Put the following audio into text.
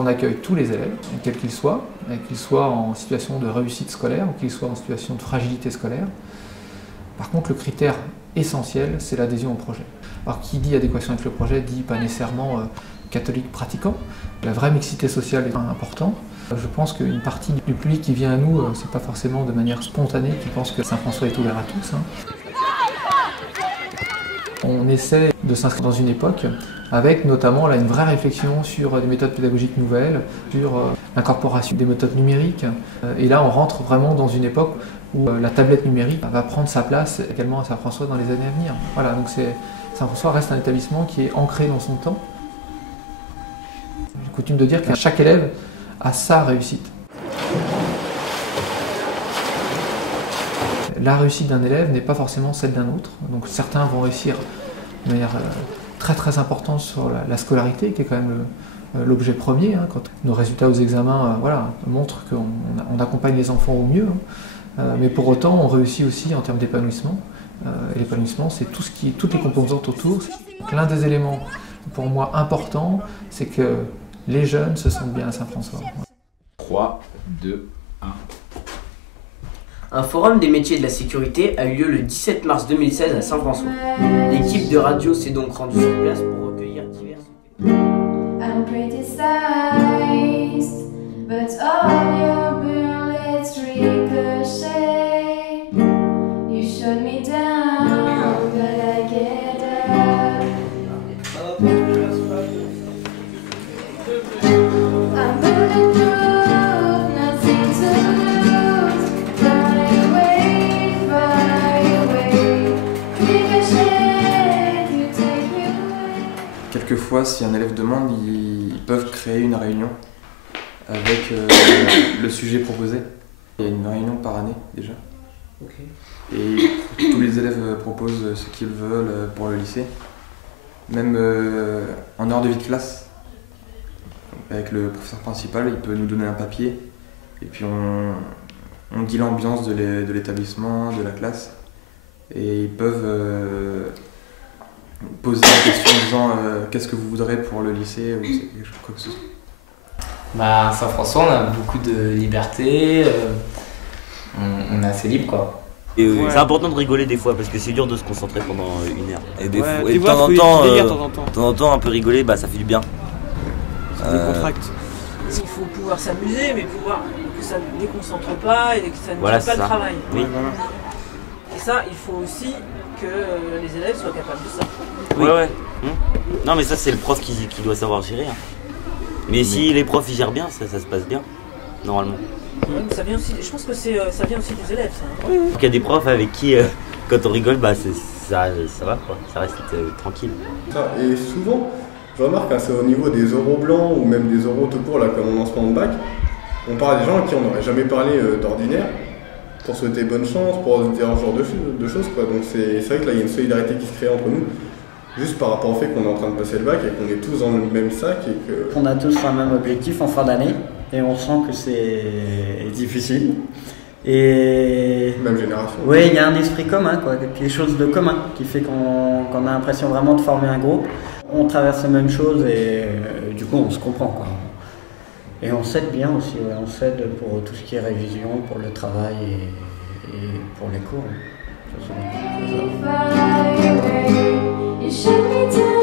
on accueille tous les élèves, quels qu'ils soient en situation de réussite scolaire ou qu'ils soient en situation de fragilité scolaire. Par contre, le critère essentiel, c'est l'adhésion au projet. Alors, qui dit adéquation avec le projet dit pas nécessairement catholique pratiquant. La vraie mixité sociale est importante. Je pense qu'une partie du public qui vient à nous, c'est pas forcément de manière spontanée qui pense que Saint-François est ouvert à tous. On essaie de s'inscrire dans une époque avec notamment là, une vraie réflexion sur des méthodes pédagogiques nouvelles, sur l'incorporation des méthodes numériques. Et là, on rentre vraiment dans une époque où la tablette numérique va prendre sa place également à Saint-François dans les années à venir. Voilà, donc Saint-François reste un établissement qui est ancré dans son temps. J'ai coutume de dire que chaque élève a sa réussite. La réussite d'un élève n'est pas forcément celle d'un autre. Donc certains vont réussir de manière très très importante sur la scolarité, qui est quand même l'objet premier. Quand nos résultats aux examens montrent qu'on accompagne les enfants au mieux. Mais pour autant, on réussit aussi en termes d'épanouissement. Et l'épanouissement, c'est toutes les composantes autour. L'un des éléments pour moi importants, c'est que les jeunes se sentent bien à Saint-François. 3, 2, 1. Un forum des métiers de la sécurité a eu lieu le 17 mars 2016 à Saint-François. L'équipe de radio s'est donc rendue sur place pour recueillir diverses... Quelquefois, si un élève demande, ils peuvent créer une réunion avec le sujet proposé. Il y a une réunion par année déjà. Okay. Et tous les élèves proposent ce qu'ils veulent pour le lycée. Même en heure de vie de classe, avec le professeur principal, il peut nous donner un papier. Et puis on dit l'ambiance de l'établissement, de la classe. Et ils peuvent... poser la question en disant qu'est-ce que vous voudrez pour le lycée ou quoi que ce soit. À Saint-François, on a beaucoup de liberté, on est assez libre quoi. C'est important de rigoler des fois parce que c'est dur de se concentrer pendant une heure. Et de temps en temps, un peu rigoler, ça fait du bien. Ça décontracte. Il faut pouvoir s'amuser, mais pouvoir que ça ne déconcentre pas et que ça ne tue pas le travail. Oui. Et ça, il faut aussi que les élèves soient capables de ça. Oui. Ouais. Non mais ça c'est le prof qui doit savoir gérer. Mais si les profs ils gèrent bien, ça se passe bien, normalement. Ça vient aussi, je pense que ça vient aussi des élèves ça. Oui. Il y a des profs avec qui quand on rigole, ça va quoi, ça reste tranquille. Et souvent, je remarque c'est au niveau des oraux blancs ou même des oraux tout court là comme en lancement de bac, on parle à des gens à qui on n'aurait jamais parlé d'ordinaire. Pour souhaiter bonne chance, pour dire ce genre de choses quoi. Donc c'est vrai que là il y a une solidarité qui se crée entre nous, juste par rapport au fait qu'on est en train de passer le bac et qu'on est tous dans le même sac et que... On a tous un même objectif en fin d'année et on sent que c'est difficile. Et... Même génération. Oui, il y a un esprit commun, quoi, quelque chose de commun qui fait qu'on a l'impression vraiment de former un groupe. On traverse les mêmes choses et du coup on se comprend quoi. Et on s'aide bien aussi, on s'aide pour tout ce qui est révision, pour le travail et pour les cours. Ça, c'est bien.